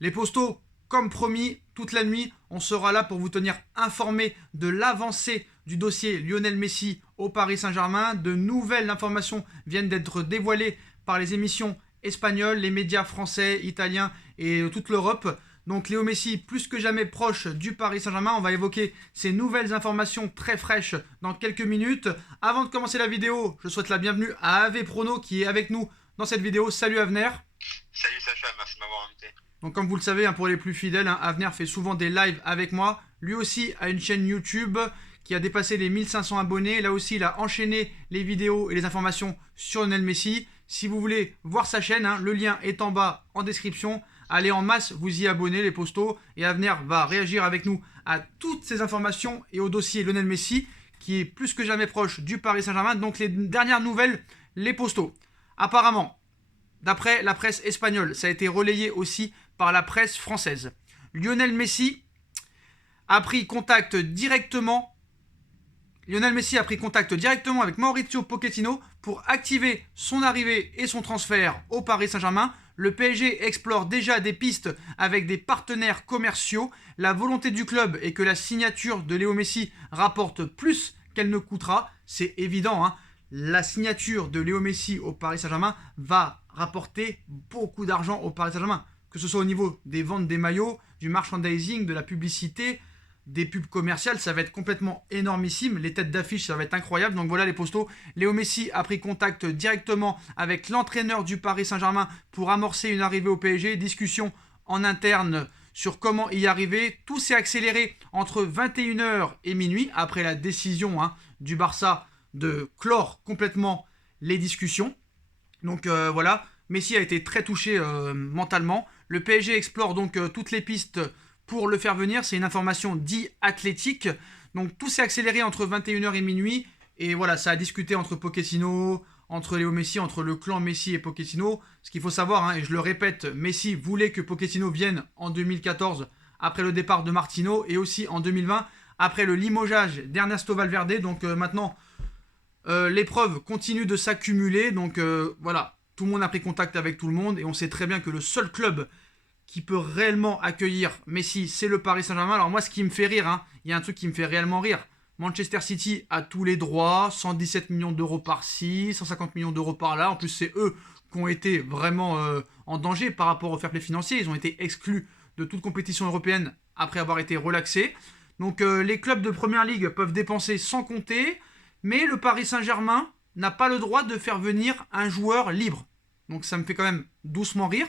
Les postos, comme promis, toute la nuit, on sera là pour vous tenir informé de l'avancée du dossier Lionel Messi au Paris Saint-Germain. De nouvelles informations viennent d'être dévoilées par les émissions espagnoles, les médias français, italiens et toute l'Europe. Donc Léo Messi, plus que jamais proche du Paris Saint-Germain. On va évoquer ces nouvelles informations très fraîches dans quelques minutes. Avant de commencer la vidéo, je souhaite la bienvenue à AV Prono qui est avec nous dans cette vidéo. Salut Avner. Salut Sacha, merci de m'avoir invité. Donc comme vous le savez, pour les plus fidèles, Avner fait souvent des lives avec moi. Lui aussi a une chaîne YouTube qui a dépassé les 1500 abonnés. Là aussi, il a enchaîné les vidéos et les informations sur Lionel Messi. Si vous voulez voir sa chaîne, le lien est en bas en description. Allez en masse vous y abonner les postos. Et Avner va réagir avec nous à toutes ces informations et au dossier Lionel Messi qui est plus que jamais proche du Paris Saint-Germain. Donc les dernières nouvelles, les postos. Apparemment, d'après la presse espagnole, ça a été relayé aussi par la presse française. Lionel Messi a pris contact directement avec Mauricio Pochettino pour activer son arrivée et son transfert au Paris Saint-Germain. Le PSG explore déjà des pistes avec des partenaires commerciaux. La volonté du club est que la signature de Léo Messi rapporte plus qu'elle ne coûtera. C'est évident, La signature de Léo Messi au Paris Saint-Germain va rapporter beaucoup d'argent au Paris Saint-Germain. Que ce soit au niveau des ventes des maillots, du merchandising, de la publicité, des pubs commerciales, ça va être complètement énormissime. Les têtes d'affiche, ça va être incroyable. Donc voilà les postos. Léo Messi a pris contact directement avec l'entraîneur du Paris Saint-Germain pour amorcer une arrivée au PSG. Discussion en interne sur comment y arriver. Tout s'est accéléré entre 21h et minuit après la décision du Barça de clore complètement les discussions. Donc voilà, Messi a été très touché mentalement. Le PSG explore donc toutes les pistes pour le faire venir. C'est une information dit athlétique. Donc tout s'est accéléré entre 21h et minuit. Et voilà, ça a discuté entre Pochettino, entre Léo Messi, entre le clan Messi et Pochettino. Ce qu'il faut savoir, et je le répète, Messi voulait que Pochettino vienne en 2014 après le départ de Martino et aussi en 2020 après le limogeage d'Ernesto Valverde. Donc maintenant, les preuves continuent de s'accumuler. Donc voilà, tout le monde a pris contact avec tout le monde et on sait très bien que le seul club qui peut réellement accueillir Messi, c'est le Paris Saint-Germain. Alors moi, ce qui me fait rire, il y a un truc qui me fait réellement rire. Manchester City a tous les droits, 117 millions d'euros par-ci, 150 millions d'euros par-là. En plus, c'est eux qui ont été vraiment en danger par rapport au fair play financier. Ils ont été exclus de toute compétition européenne après avoir été relaxés. Donc les clubs de Première Ligue peuvent dépenser sans compter, mais le Paris Saint-Germain n'a pas le droit de faire venir un joueur libre. Donc ça me fait quand même doucement rire.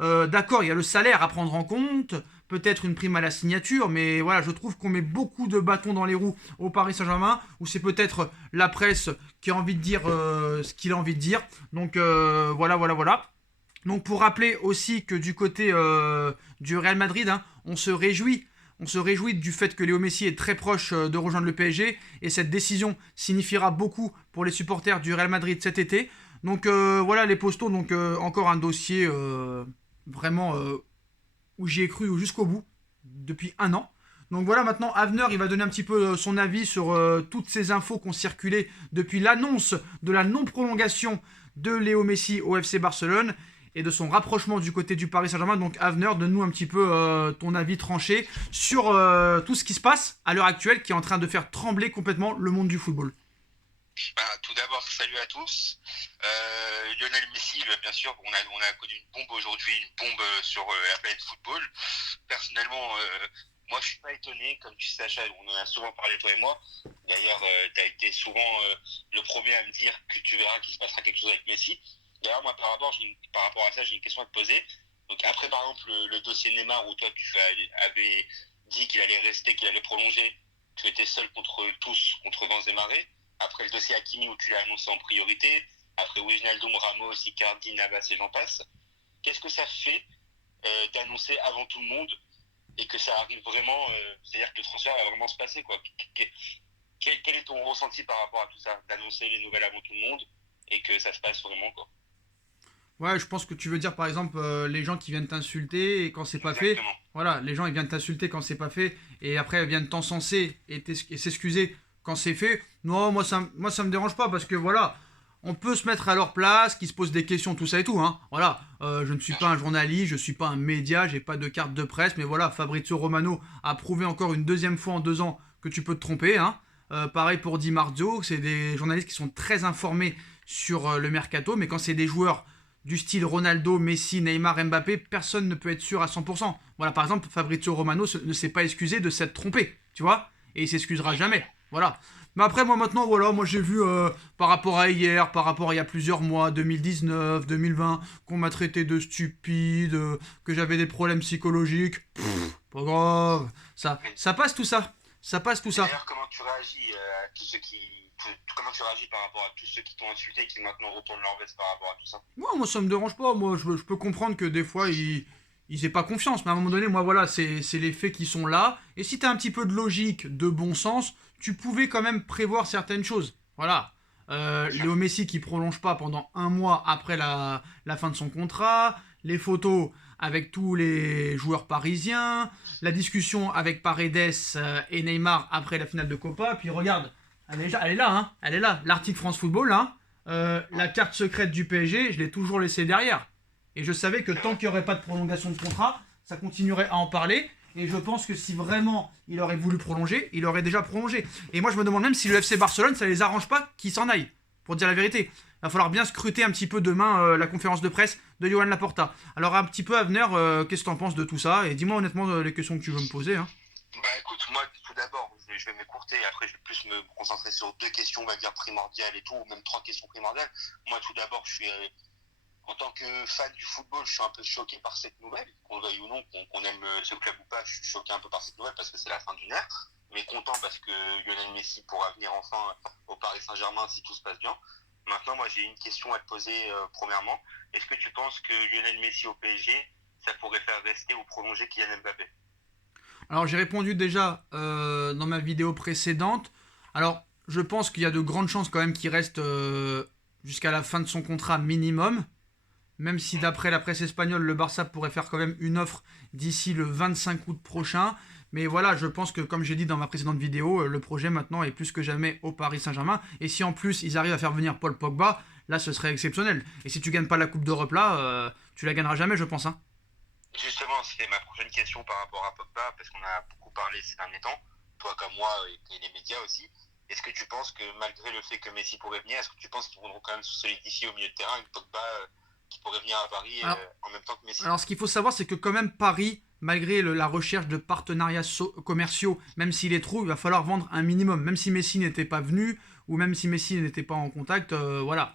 D'accord, il y a le salaire à prendre en compte, peut-être une prime à la signature, mais voilà, je trouve qu'on met beaucoup de bâtons dans les roues au Paris Saint-Germain, où c'est peut-être la presse qui a envie de dire ce qu'il a envie de dire. Donc voilà. Donc pour rappeler aussi que du côté du Real Madrid, on se réjouit du fait que Léo Messi est très proche de rejoindre le PSG, et cette décision signifiera beaucoup pour les supporters du Real Madrid cet été. Donc voilà les postos, donc encore un dossier vraiment où j'y ai cru jusqu'au bout depuis un an. Donc voilà, maintenant Avner il va donner un petit peu son avis sur toutes ces infos qui ont circulé depuis l'annonce de la non-prolongation de Léo Messi au FC Barcelone et de son rapprochement du côté du Paris Saint-Germain. Donc Avner, donne-nous un petit peu ton avis tranché sur tout ce qui se passe à l'heure actuelle qui est en train de faire trembler complètement le monde du football. Tout d'abord, salut à tous. Lionel Messi, bien sûr, on a connu une bombe aujourd'hui, une bombe sur la planète football. Personnellement, moi je suis pas étonné, comme tu sais Sacha, on en a souvent parlé toi et moi. D'ailleurs, tu as été souvent le premier à me dire que tu verras qu'il se passera quelque chose avec Messi. D'ailleurs, moi par rapport à ça, j'ai une question à te poser. Donc après par exemple le dossier Neymar où toi tu avais dit qu'il allait rester, qu'il allait prolonger, tu étais seul contre tous, contre vents et marées. Après le dossier Hakimi où tu l'as annoncé en priorité, après Wijnaldum, Ramos, Icardi, Navas et j'en passe. Qu'est-ce que ça fait d'annoncer avant tout le monde et que ça arrive vraiment, c'est-à-dire que le transfert va vraiment se passer quoi. Quel est ton ressenti par rapport à tout ça, d'annoncer les nouvelles avant tout le monde et que ça se passe vraiment quoi. Ouais, je pense que tu veux dire par exemple les gens qui viennent t'insulter et quand c'est pas fait. Exactement. Voilà, les gens ils viennent t'insulter quand c'est pas fait et après ils viennent t'encenser et s'excuser quand c'est fait. Non, moi ça me dérange pas parce que voilà, on peut se mettre à leur place, qui se posent des questions, tout ça et tout. Hein. Voilà, je ne suis pas un journaliste, je ne suis pas un média, j'ai pas de carte de presse, mais voilà, Fabrizio Romano a prouvé encore une deuxième fois en 2 ans que tu peux te tromper. Hein. Pareil pour Di Marzio, c'est des journalistes qui sont très informés sur le mercato, mais quand c'est des joueurs du style Ronaldo, Messi, Neymar, Mbappé, personne ne peut être sûr à 100%. Voilà, par exemple, Fabrizio Romano ne s'est pas excusé de s'être trompé, tu vois, et il s'excusera jamais. Voilà. Mais après, moi maintenant, voilà, moi j'ai vu par rapport à hier, par rapport à il y a plusieurs mois, 2019, 2020, qu'on m'a traité de stupide, que j'avais des problèmes psychologiques. Pas grave, ça passe tout ça. Ça passe tout ça. D'ailleurs, comment tu réagis à tous ceux qui. Comment tu réagis par rapport à tous ceux qui t'ont insulté et qui maintenant retournent leur veste par rapport à tout ça? Moi, ça me dérange pas. Moi, je peux comprendre que des fois, ils aient pas confiance. Mais à un moment donné, moi, voilà, c'est les faits qui sont là. Et si t'as un petit peu de logique, de bon sens, tu pouvais quand même prévoir certaines choses. Voilà. Léo Messi qui prolonge pas pendant 1 mois après la fin de son contrat. Les photos avec tous les joueurs parisiens. La discussion avec Paredes et Neymar après la finale de Copa. Puis regarde, elle est là, hein. Elle est là. L'article France Football, hein. La carte secrète du PSG, je l'ai toujours laissée derrière. Et je savais que tant qu'il n'y aurait pas de prolongation de contrat, ça continuerait à en parler. Et je pense que si vraiment il aurait voulu prolonger, il aurait déjà prolongé. Et moi, je me demande même si le FC Barcelone, ça les arrange pas qu'ils s'en aillent. Pour dire la vérité. Il va falloir bien scruter un petit peu demain la conférence de presse de Johan Laporta. Alors, un petit peu à venir, qu'est-ce que tu en penses de tout ça? Et dis-moi honnêtement les questions que tu veux me poser. Hein. Bah écoute, moi tout d'abord, je vais m'écourter, après je vais plus me concentrer sur 2 questions, on va dire primordiales et tout, ou même 3 questions primordiales. Moi tout d'abord, je suis en tant que fan du football, je suis un peu choqué par cette nouvelle, qu'on veuille ou non, qu'on aime ce club ou pas, je suis choqué un peu par cette nouvelle parce que c'est la fin d'une ère, mais content parce que Lionel Messi pourra venir enfin au Paris Saint-Germain si tout se passe bien. Maintenant, moi j'ai une question à te poser premièrement. Est-ce que tu penses que Lionel Messi au PSG, ça pourrait faire rester ou prolonger Kylian Mbappé? Alors, j'ai répondu déjà dans ma vidéo précédente. Alors, je pense qu'il y a de grandes chances quand même qu'il reste jusqu'à la fin de son contrat minimum. Même si d'après la presse espagnole, le Barça pourrait faire quand même une offre d'ici le 25 août prochain. Mais voilà, je pense que comme j'ai dit dans ma précédente vidéo, le projet maintenant est plus que jamais au Paris Saint-Germain. Et si en plus ils arrivent à faire venir Paul Pogba, là ce serait exceptionnel. Et si tu gagnes pas la Coupe d'Europe là, tu la gagneras jamais, je pense. Hein. Justement, c'était ma prochaine question par rapport à Pogba, parce qu'on a beaucoup parlé ces derniers temps, toi comme moi et les médias aussi. Est-ce que tu penses que malgré le fait que Messi pourrait venir, est-ce que tu penses qu'ils vont quand même se solidifier au milieu de terrain avec Pogba qui pourrait venir à Paris en même temps que Messi? Alors ce qu'il faut savoir, c'est que quand même Paris, malgré la recherche de partenariats commerciaux, même s'il est trop, il va falloir vendre un minimum. Même si Messi n'était pas venu, ou même si Messi n'était pas en contact, voilà.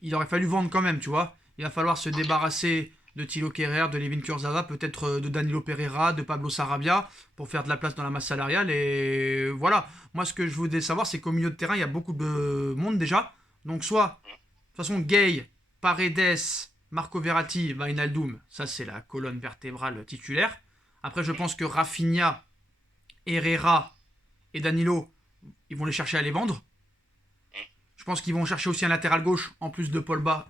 Il aurait fallu vendre quand même, tu vois. Il va falloir se débarrasser de Thilo Kehrer, de Levin Kurzawa, peut-être de Danilo Pereira, de Pablo Sarabia, pour faire de la place dans la masse salariale. Et voilà. Moi, ce que je voulais savoir, c'est qu'au milieu de terrain, il y a beaucoup de monde déjà. Donc soit, de toute façon, Gay, Paredes, Marco Verratti, Wijnaldum, ça c'est la colonne vertébrale titulaire. Après, je pense que Rafinha, Herrera et Danilo, ils vont les chercher à les vendre. Je pense qu'ils vont chercher aussi un latéral gauche, en plus de Pogba,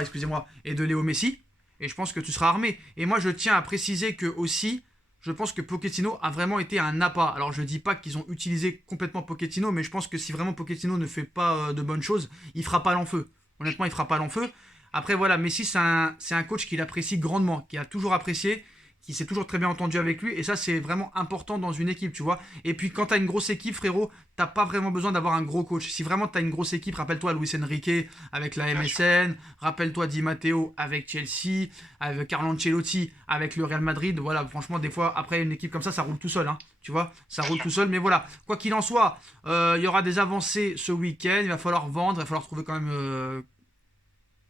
excusez-moi, et de Léo Messi. Et je pense que tu seras armé. Et moi, je tiens à préciser que aussi, je pense que Pochettino a vraiment été un appât. Alors, je dis pas qu'ils ont utilisé complètement Pochettino, mais je pense que si vraiment Pochettino ne fait pas de bonnes choses, il fera pas l'enfeu. Honnêtement, il fera pas l'enfeu. Après, voilà, Messi, c'est un coach qu'il apprécie grandement, qui a toujours apprécié, qui s'est toujours très bien entendu avec lui. Et ça, c'est vraiment important dans une équipe, tu vois. Et puis, quand tu as une grosse équipe, frérot, t'as pas vraiment besoin d'avoir un gros coach. Si vraiment tu as une grosse équipe, rappelle-toi Luis Enrique avec la MSN, rappelle-toi Di Matteo avec Chelsea, avec Carlo Ancelotti avec le Real Madrid. Voilà, franchement, des fois, après une équipe comme ça roule tout seul, hein. Tu vois, ça roule tout seul. Mais voilà, quoi qu'il en soit, il y aura des avancées ce week-end. Il va falloir vendre, il va falloir trouver quand même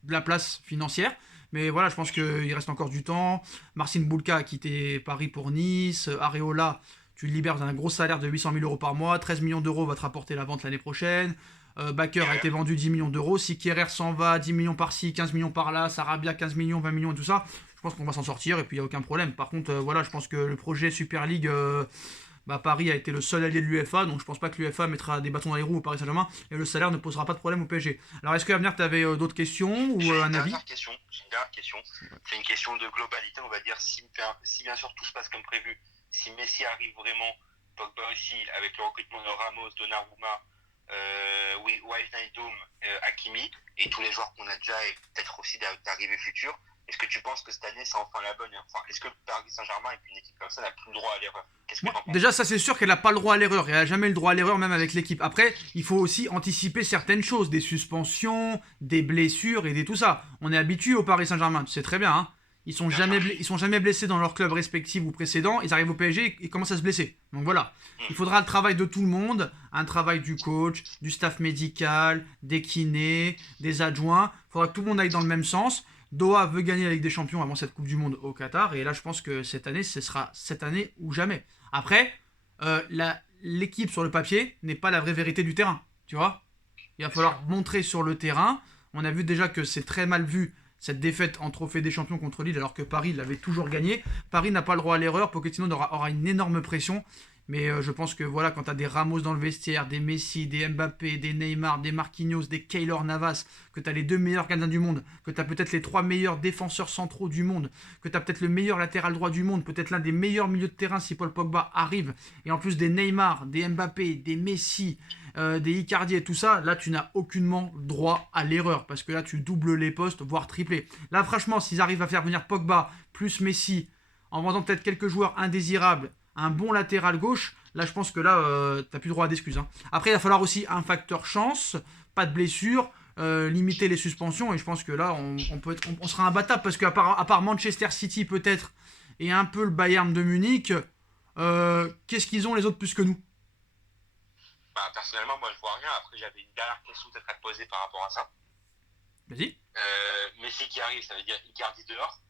de la place financière. Mais voilà, je pense qu'il reste encore du temps. Marcin Bulka a quitté Paris pour Nice. Areola, tu le libères d'un gros salaire de 800 000 euros par mois. 13 millions d'euros va te rapporter la vente l'année prochaine. Bakker a été vendu 10 millions d'euros. Si Kehrer s'en va, 10 millions par-ci, 15 millions par-là. Sarabia, 15 millions, 20 millions et tout ça. Je pense qu'on va s'en sortir et puis il n'y a aucun problème. Par contre, voilà, je pense que le projet Super League... Paris a été le seul allié de l'UEFA, donc je pense pas que l'UEFA mettra des bâtons dans les roues au Paris Saint-Germain et le salaire ne posera pas de problème au PSG. Alors est-ce qu'à venir tu avais d'autres questions ou un avis? J'ai une dernière question. C'est une question de globalité, on va dire, si bien sûr tout se passe comme prévu, si Messi arrive vraiment, Pogba aussi, avec le recrutement de Ramos, Donnarumma, oui, Wijnaldum, Hakimi et tous les joueurs qu'on a déjà et peut-être aussi d'arrivée future. Est-ce que tu penses que cette année c'est enfin la bonne? Enfin, est-ce que le Paris Saint-Germain avec une équipe comme ça n'a plus le droit à l'erreur? Qu'est-ce que Moi, tu en penses? déjà, ça c'est sûr qu'elle n'a pas le droit à l'erreur. Elle n'a jamais le droit à l'erreur, même avec l'équipe. Après, il faut aussi anticiper certaines choses, des suspensions, des blessures et tout ça. On est habitué au Paris Saint-Germain, tu sais très bien. Hein. Ils sont jamais blessés dans leur club respectif ou précédent. Ils arrivent au PSG et ils commencent à se blesser. Donc voilà. Il faudra le travail de tout le monde, un travail du coach, du staff médical, des kinés, des adjoints. Il faudra que tout le monde aille dans le même sens. Doha veut gagner la Ligue des Champions avant cette Coupe du Monde au Qatar. Et là, je pense que cette année, ce sera cette année ou jamais. Après, l'équipe sur le papier n'est pas la vraie vérité du terrain. Tu vois. Il va falloir montrer sur le terrain. On a vu déjà que c'est très mal vu cette défaite en Trophée des Champions contre Lille alors que Paris l'avait toujours gagné. Paris n'a pas le droit à l'erreur. Pochettino aura une énorme pression. Mais je pense que voilà, quand tu as des Ramos dans le vestiaire, des Messi, des Mbappé, des Neymar, des Marquinhos, des Keylor Navas, que tu as les 2 meilleurs gardiens du monde, que tu as peut-être les 3 meilleurs défenseurs centraux du monde, que tu as peut-être le meilleur latéral droit du monde, peut-être l'un des meilleurs milieux de terrain si Paul Pogba arrive, et en plus des Neymar, des Mbappé, des Messi, des Icardi et tout ça, là tu n'as aucunement droit à l'erreur, parce que là tu doubles les postes, voire tripler. Là franchement, s'ils arrivent à faire venir Pogba plus Messi, en vendant peut-être quelques joueurs indésirables, un bon latéral gauche, là je pense que là t'as plus droit à d'excuses. Hein. Après il va falloir aussi un facteur chance, pas de blessure, limiter les suspensions et je pense que là on sera imbattable parce qu'à part Manchester City peut-être et un peu le Bayern de Munich, qu'est-ce qu'ils ont les autres plus que nous? Bah, personnellement, moi je vois rien. Après, j'avais une dernière question peut-être à te poser par rapport à ça. Vas-y. Messi qui arrive, ça veut dire Icardi dehors?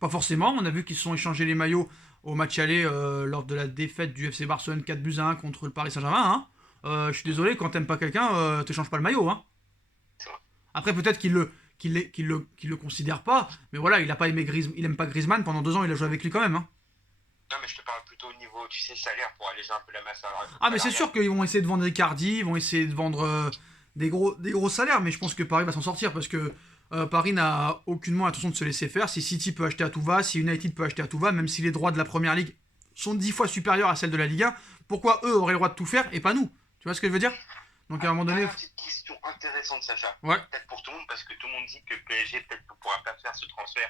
Pas forcément, on a vu qu'ils se sont échangés les maillots au match aller lors de la défaite du FC Barcelone 4-1 contre le Paris Saint-Germain. Hein. Je suis désolé, quand t'aimes pas quelqu'un, t'échanges pas le maillot. Hein. C'est vrai. Après, peut-être qu'il le considère pas, mais voilà, il aime pas Griezmann. Pendant 2 ans, il a joué avec lui quand même. Hein. Non, mais je te parle plutôt au niveau, tu sais, salaire pour alléger un peu la masse Ah, mais c'est salariale. sûr qu'ils vont essayer de vendre Icardi, ils vont essayer de vendre des gros salaires, mais je pense que Paris va s'en sortir parce que Paris n'a aucunement l'intention de se laisser faire. Si City peut acheter à tout va, si United peut acheter à tout va, même si les droits de la première ligue sont 10 fois supérieurs à celles de la Ligue 1, pourquoi eux auraient le droit de tout faire et pas nous? Tu vois ce que je veux dire? Donc à un moment donné. Une petite question intéressante, Sacha. Ouais. Peut-être pour tout le monde, parce que tout le monde dit que le PSG peut-être ne pourra pas faire ce transfert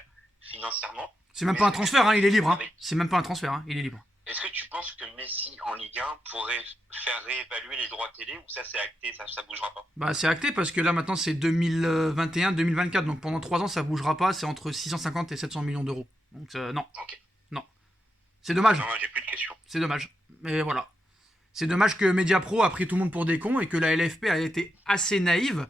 financièrement. C'est même Mais pas un est-ce que tu transfert, hein, penses il est que libre. Hein. avec- C'est même pas un transfert, hein, il est libre. Est-ce que tu penses que Messi en Ligue 1 pourrait faire réévaluer les droits télé ou ça c'est acté, ça bougera pas? Bah c'est acté parce que là maintenant c'est 2021-2024, donc pendant 3 ans ça bougera pas, c'est entre 650 et 700 millions d'euros. Donc non, Ok. non. C'est dommage, Non, moi j'ai plus de questions. c'est dommage. Mais voilà. C'est dommage que Mediapro a pris tout le monde pour des cons et que la LFP a été assez naïve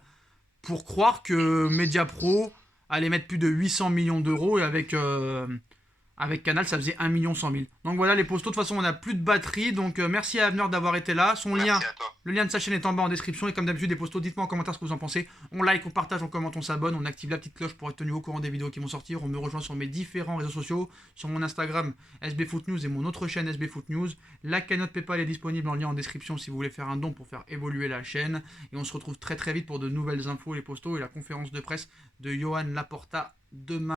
pour croire que Mediapro allait mettre plus de 800 millions d'euros et avec Canal ça faisait 1 100 000. Donc voilà les postos, de toute façon on n'a plus de batterie, donc merci à Abner d'avoir été là. Merci à toi. Le lien de sa chaîne est en bas en description et comme d'habitude les postos, dites-moi en commentaire ce que vous en pensez. On like, on partage, on commente, on s'abonne, on active la petite cloche pour être tenu au courant des vidéos qui vont sortir. On me rejoint sur mes différents réseaux sociaux, sur mon Instagram SBFootNews et mon autre chaîne SBFootNews. La cagnotte PayPal est disponible en lien en description si vous voulez faire un don pour faire évoluer la chaîne. Et on se retrouve très très vite pour de nouvelles infos les postos et la conférence de presse de Johan Laporta demain.